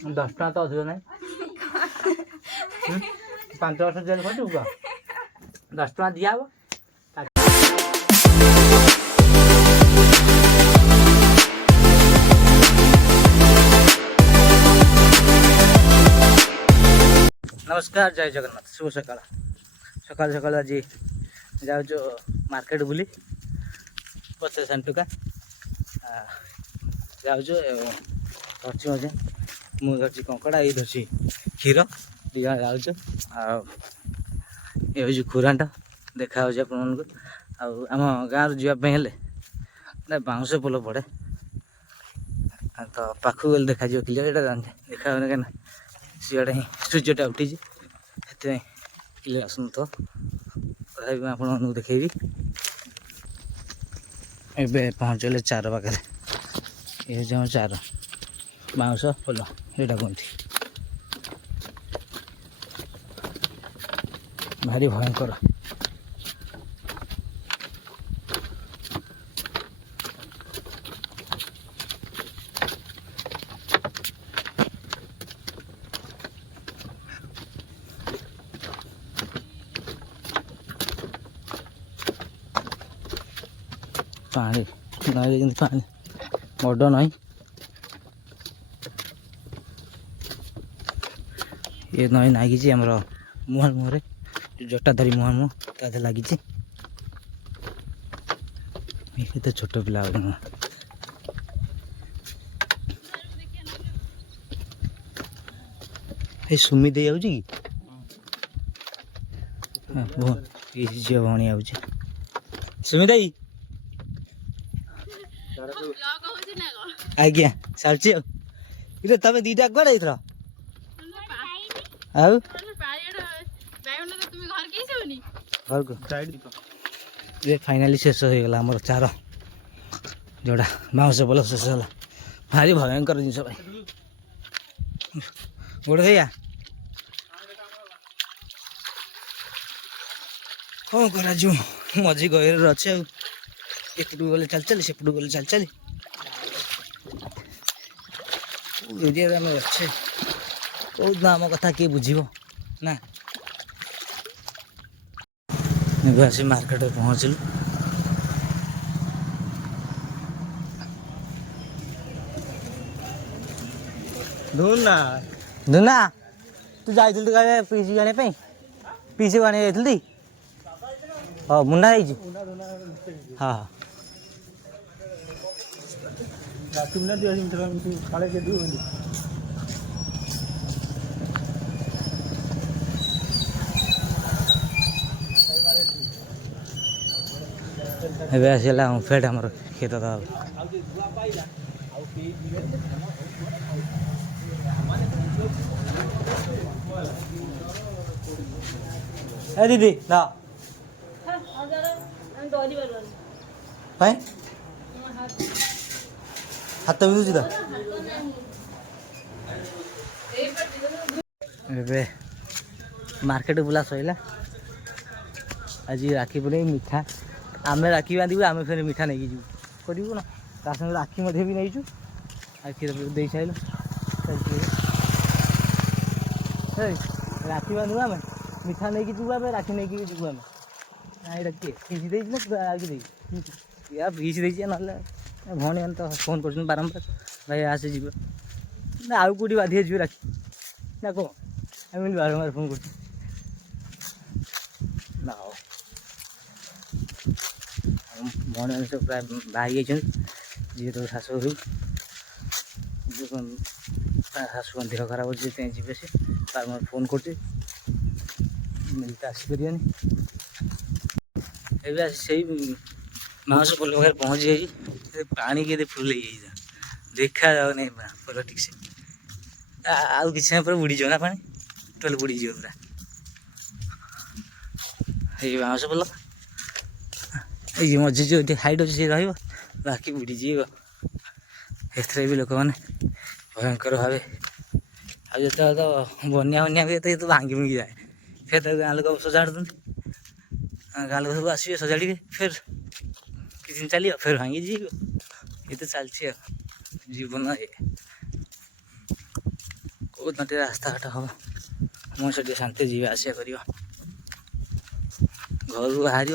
10 ଟଙ୍କା ତ ଅଧିକ ନାହିଁ 5 ବର୍ଷ ଜେଲ୍ ଖଟିବୁ କହ 10 ଟଙ୍କା ଦିଆହବ। नमस्कार जय जगन्नाथ शुभ सकाल सकाल सकाल आज जाऊँ मार्केट बुली 50 टका जाऊँ धरची मजे मु धरची कंकड़ा ये धरची क्षीर दी जन जाऊँ ये खुराटा देखा आपको आम गाँव जावाई ना बाउंश पोल पड़े तो पाखु गले देखा क्लियर यहाँ देखा क्या सीआड़े ही सूर्यटा उठी से क्लियर आसन तो तथा आपको देखेबी ए पहुँचले चार पाखे ये हूँ चार बाउंश पोल यहाँ कहती भारी भयंकर पानी नई पानी बड़ नई ये नई लगी आमर मुहां मुहर जटाधारी मुहां मुह ता लगी तो छोट पिला ये सुमी दे जाऊँ कि झी भौणी आऊँ सुमी दाई आज्ञा सालची इरे तमे दीटा कड़े इथरा आउ घर को ये फाइनाली शेष हो गला हमर चार जोड़ा बाउंश पोल शेष होला भारी भयंकर जिनस भाई गोड़ भैया कौन करा जो मझी गहर अच्छे एपटू गले चल चली सेपटू गले चल चली एरिया में अच्छे बहुत आम कथा किए बुझे ना आसी मार्केट पहुँचलु धुना धुना तू जाइल तो पीसी आने पीसी आने जाइल हाँ मुन्ना हाँ आसला फेट आम खेत दीदी ना हाथ मिलूँ तो मार्केट बुला सैला आज राखी पूर्णिमा मिठा आम राखी बांधु आम फिर मिठा नहीं जीव करूँ ना ता संगे राखी भी नहीं क्षीर दे साइल राखी बांधु आम मिठा नहीं जीव आम राखी नहीं जीव आम पीसी दे या पीसी दे ना भौणी मैंने तो फोन कर बारंबार भाई आसे जीव ना आउ कौटी बाधि जी राखी ना कौन एम बारंबार फोन कर ना भौणी मैंने सब प्राय बाहरी जी तो शाशु शाशु देह खराब हो जी से बारंबार फोन कर मिलते आसपारे से माउस पोल पाखे पहुँच जाइए पानी के फुल देखा जाओ नहीं पोल ठीक से आउ कि समय बुड़ी जाओ ना पानी टोल बुड़ी जाओ पूरा ये बाउंश पोल ये मझे जो हाइट अच्छे सी बाकी बुड़ी जीव एथरे भी लोक मैंने भयंकर भाव आज तो बनिया बनिया हुए तो भांगी भुंगी जाए फिर गाँ लोग सजाड़ गाँ लोग सब आसवे सजाड़े फिर किसी दिन चलिए फिर भांगी जीव ये तो चलती जीवन ये उन्नति रास्ताघाट हम मनुष्य टे शांति जीवा आसिया कर घर बाहर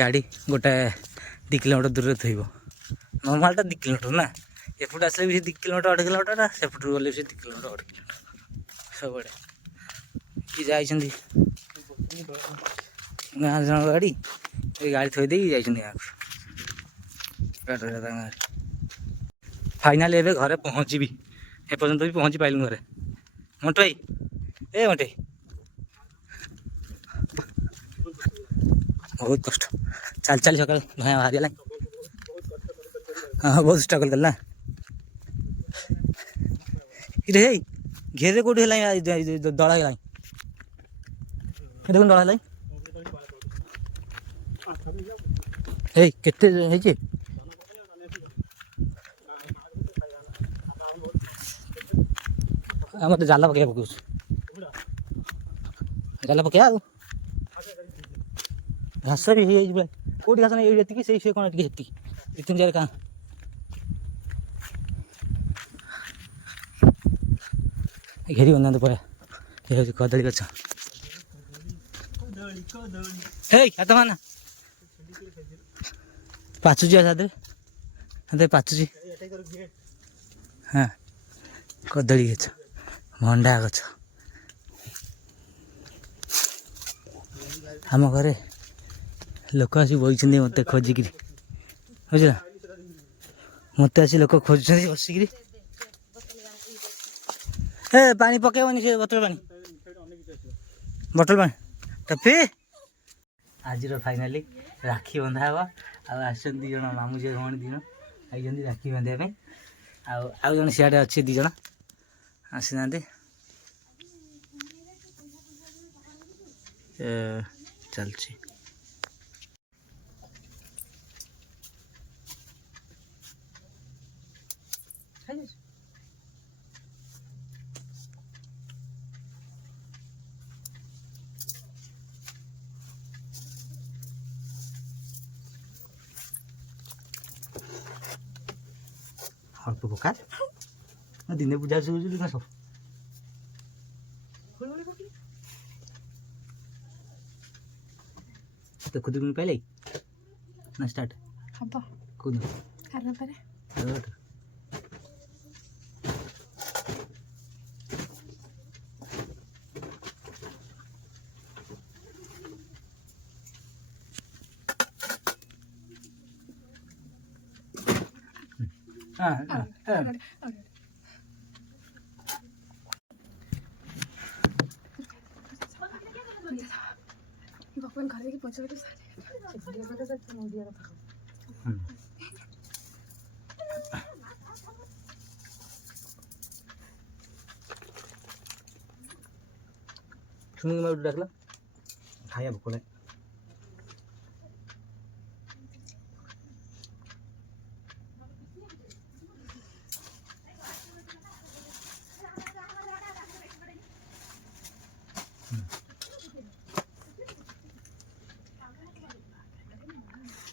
गाड़ी गोटाए 2 किलोमीटर दूर थोब नर्मालटा 2 किलोमीटर ना एपट आसे भी 2 किलोमीटर 2.5 किलोमीटर सेपट गले भी 2 किलोमीटर 2.5 किलोमीटर सब कि जाइए गाँ जन गाड़ी ये गाड़ी थोदे गाँव गाँव फाइनाल एवं घरे पहुँची एपर्तंत भी पहुँची पाइलु घरे मंटू भाई ए मंटे बहुत कष्ट चल चल सकाल भाई बाहर गला हाँ बहुत स्ट्रगल करना रे घेरे कौटी दड़ा है देखुन दड़ा है केते मत जाला पकड़ पकड़ जाला पकड़ घास भी हो कौटी घास नहीं ये से कौन टी 3-4 कहाँ घेरी बना पड़ा ये कदली गच हाथ माना पाचुची सादे पाचुची हाँ कदली गच भंडा गच आम घरे लोक आसी बही मत खोजिक बुझला मत आसी लोक खोज बसिक पानी पकेबनी से बोतल पानी टपी आज फाइनाली राखी बंधा हे आस दिज मामू झील भणी दिन आई राखी बांधा आउ जन सियाड़े अच्छे दिज आसी ना चलची अल्प पका दिने पूजा शुरू सब तो खुद दिन पहले ना स्टार्ट हबो खुद करना पड़े हाँ भगवान घर देखिए पहुंच गए सुनिए मैं डाकला खाया भूख लगे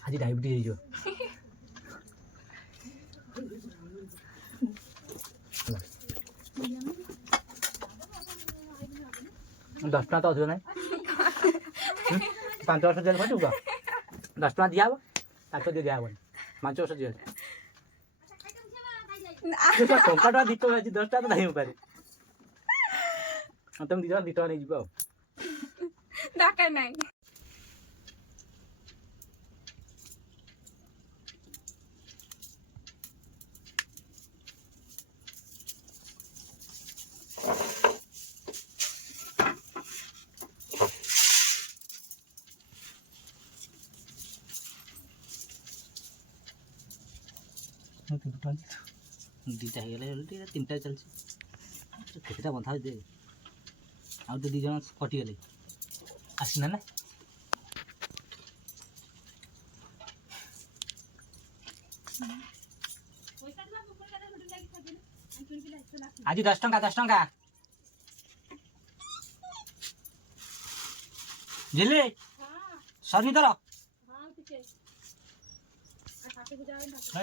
आज डायबिटीज हो 10 टଙ୍କା तो अधिक ना 5 वर्ष जेल खटू 10 टଙ୍କା दिया ताको दिया 5 वर्ष जेल टंका 2 टଙ୍କା 10 टଙ୍କା तो नहीं हो पारे तुम 2 टଙ୍କା नहीं जीव डाका नहीं दीटा हो 3टा चलती केटा बंधा दे आ 2 जन कटिगले आसना ना आज 10 टଙ୍କା जिले सर नहीं तर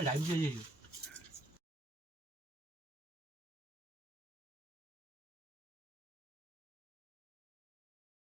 लाइव